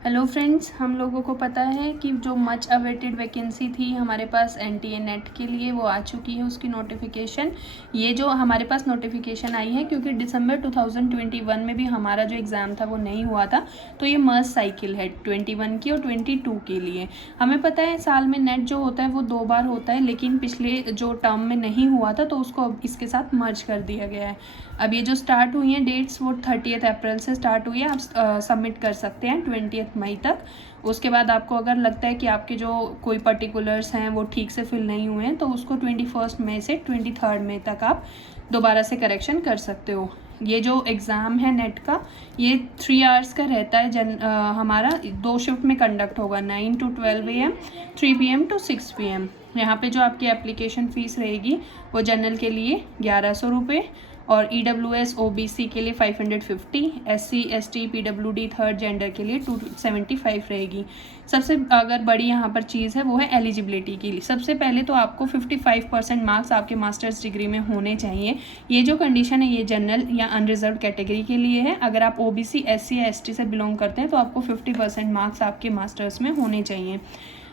Hello friends, हम लोगों को पता है कि जो मच अवेटेड वैकेंसी थी हमारे पास एनटीए नेट के लिए वो आ चुकी है उसकी नोटिफिकेशन। ये जो हमारे पास नोटिफिकेशन आई है क्योंकि दिसंबर 2021 में भी हमारा जो एग्ज़ाम था वो नहीं हुआ था, तो ये मस्ट साइकिल है 21 की और 22 के लिए। हमें पता है साल में नेट जो होता है वो 2 बार होता है, लेकिन पिछले जो टर्म में नहीं हुआ था तो उसको अब इसके साथ मर्ज कर दिया गया है। अब ये जो स्टार्ट हुई हैं डेट्स वो 30 अप्रैल से स्टार्ट हुई है। आप सबमिट कर सकते हैं 20 मई तक। उसके बाद आपको अगर लगता है कि आपके जो कोई पर्टिकुलर्स हैं वो ठीक से फिल नहीं हुए हैं तो उसको 21 मई से 23 मई तक आप दोबारा से करेक्शन कर सकते हो। ये जो एग्ज़ाम है नेट का ये 3 आवर्स का रहता है। हमारा 2 शिफ्ट में कंडक्ट होगा, 9 to 12 AM, 3 PM to 6 PM। यहाँ पे जो आपकी एप्लीकेशन फ़ीस रहेगी वो जनरल के लिए 1100 रुपये और EWS OBC के लिए 550, SC ST PWD third gender के लिए 275 रहेगी। सबसे अगर बड़ी यहाँ पर चीज़ है वो है एलिजिबिलिटी की। सबसे पहले तो आपको 55% मार्क्स आपके मास्टर्स डिग्री में होने चाहिए। ये जो कंडीशन है ये जनरल या अनरिजर्व कैटेगरी के लिए है। अगर आप OBC SC या ST से बिलोंग करते हैं तो आपको 50% मार्क्स आपके मास्टर्स में होने चाहिए।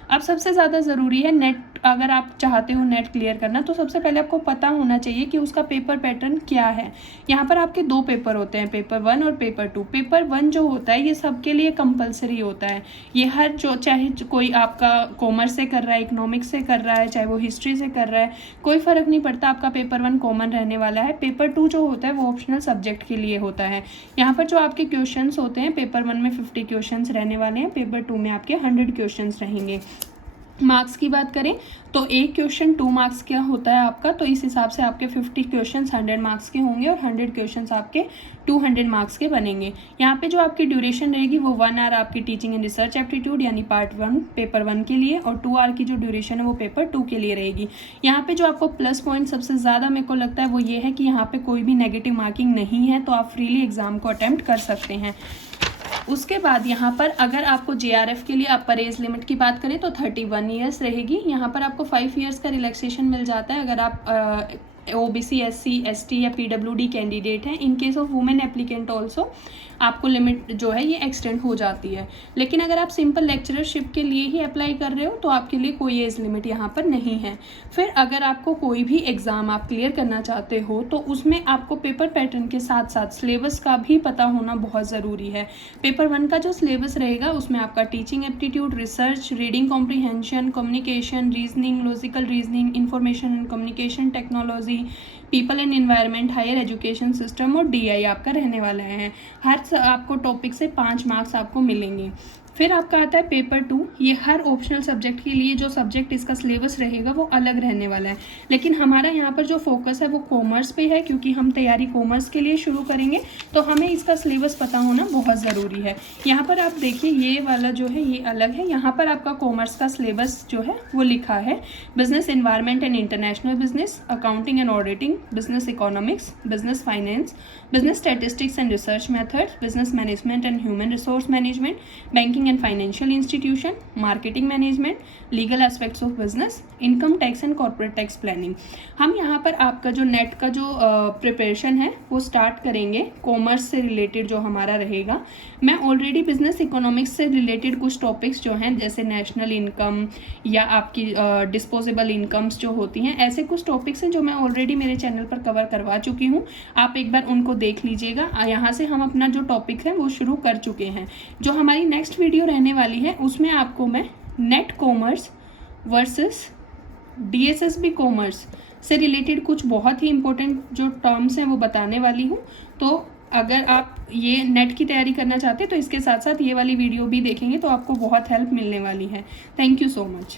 अब सबसे ज़्यादा ज़रूरी है नेट। अगर आप चाहते हो नेट क्लियर करना तो सबसे पहले आपको पता होना चाहिए कि उसका पेपर पैटर्न क्या है। यहाँ पर आपके 2 पेपर होते हैं, पेपर 1 और पेपर 2। पेपर 1 जो होता है ये सबके लिए कंपलसरी होता है। ये हर जो चाहे कोई आपका कॉमर्स से कर रहा है, इकोनॉमिक्स से कर रहा है, चाहे वो हिस्ट्री से कर रहा है, कोई फ़र्क नहीं पड़ता, आपका पेपर 1 कॉमन रहने वाला है। पेपर 2 जो होता है वो ऑप्शनल सब्जेक्ट के लिए होता है। यहाँ पर जो आपके क्वेश्चंस होते हैं पेपर 1 में 50 क्वेश्चंस रहने वाले हैं, पेपर 2 में आपके 100 क्वेश्चंस रहेंगे। मार्क्स की बात करें तो एक क्वेश्चन 2 मार्क्स का होता है आपका, तो इस हिसाब से आपके 50 क्वेश्चंस 100 मार्क्स के होंगे और 100 क्वेश्चंस आपके 200 मार्क्स के बनेंगे। यहाँ पे जो आपकी ड्यूरेशन रहेगी वो 1 आवर आपकी टीचिंग एंड रिसर्च एप्टीट्यूड यानी पार्ट 1 पेपर 1 के लिए और 2 आवर की जो ड्यूरेशन है वो पेपर 2 के लिए रहेगी। यहाँ पे जो आपको प्लस पॉइंट सबसे ज़्यादा मेरे को लगता है वो ये है कि यहाँ पर कोई भी नेगेटिव मार्किंग नहीं है, तो आप फ्रीली एग्ज़ाम को अटैम्प्ट कर सकते हैं। उसके बाद यहाँ पर अगर आपको JRF के लिए अपर एज लिमिट की बात करें तो 31 ईयर्स रहेगी। यहाँ पर आपको 5 ईयर्स का रिलैक्सेशन मिल जाता है अगर आप OBC SC ST या PWD कैंडिडेट हैं। In case of women applicant also आपको लिमिट जो है ये एक्सटेंड हो जाती है। लेकिन अगर आप सिंपल लेक्चरशिप के लिए ही अप्लाई कर रहे हो तो आपके लिए कोई एज लिमिट यहाँ पर नहीं है। फिर अगर आपको कोई भी एग्ज़ाम आप क्लियर करना चाहते हो तो उसमें आपको पेपर पैटर्न के साथ साथ सिलेबस का भी पता होना बहुत ज़रूरी है। पेपर 1 का जो सिलेबस रहेगा उसमें आपका teaching aptitude, research, reading comprehension, communication, reasoning, logical reasoning, information and communication technology, people and environment, higher education system और DI आपका रहने वाला है। हर आपको टॉपिक से 5 मार्क्स आपको मिलेंगे। फिर आपका आता है पेपर 2। ये हर ऑप्शनल सब्जेक्ट के लिए जो सब्जेक्ट इसका सिलेबस रहेगा वो अलग रहने वाला है, लेकिन हमारा यहाँ पर जो फोकस है वो कॉमर्स पे है क्योंकि हम तैयारी कॉमर्स के लिए शुरू करेंगे, तो हमें इसका सिलेबस पता होना बहुत ज़रूरी है। यहाँ पर आप देखिए ये वाला जो है ये अलग है। यहाँ पर आपका कॉमर्स का सिलेबस जो है वो लिखा है business environment and international business, accounting and auditing, business economics, business finance, business statistics and research methods, business management and human resource management, banking and financial institution, marketing management, legal aspects of business, income tax and corporate tax planning. हम यहाँ पर आपका जो net का जो preparation है वो start करेंगे कॉमर्स से रिलेटेड जो हमारा रहेगा। मैं ऑलरेडी बिजनेस इकोनॉमिक्स से रिलेटेड कुछ टॉपिक्स जो हैं जैसे नेशनल इनकम या आपकी डिस्पोजेबल इनकम्स जो होती हैं, ऐसे कुछ टॉपिक्स हैं जो मैं ऑलरेडी मेरे चैनल पर कवर करवा चुकी हूँ। आप एक बार उनको देख लीजिएगा। यहाँ से हम अपना जो टॉपिक है वो शुरू कर चुके हैं। जो हमारी नेक्स्ट वीडियो रहने वाली है उसमें आपको मैं net commerce versus DSSB commerce से रिलेटेड कुछ बहुत ही इंपॉर्टेंट जो टर्म्स हैं वो बताने वाली हूँ। तो अगर आप ये नेट की तैयारी करना चाहते हैं तो इसके साथ साथ ये वाली वीडियो भी देखेंगे तो आपको बहुत हेल्प मिलने वाली है। Thank you so much.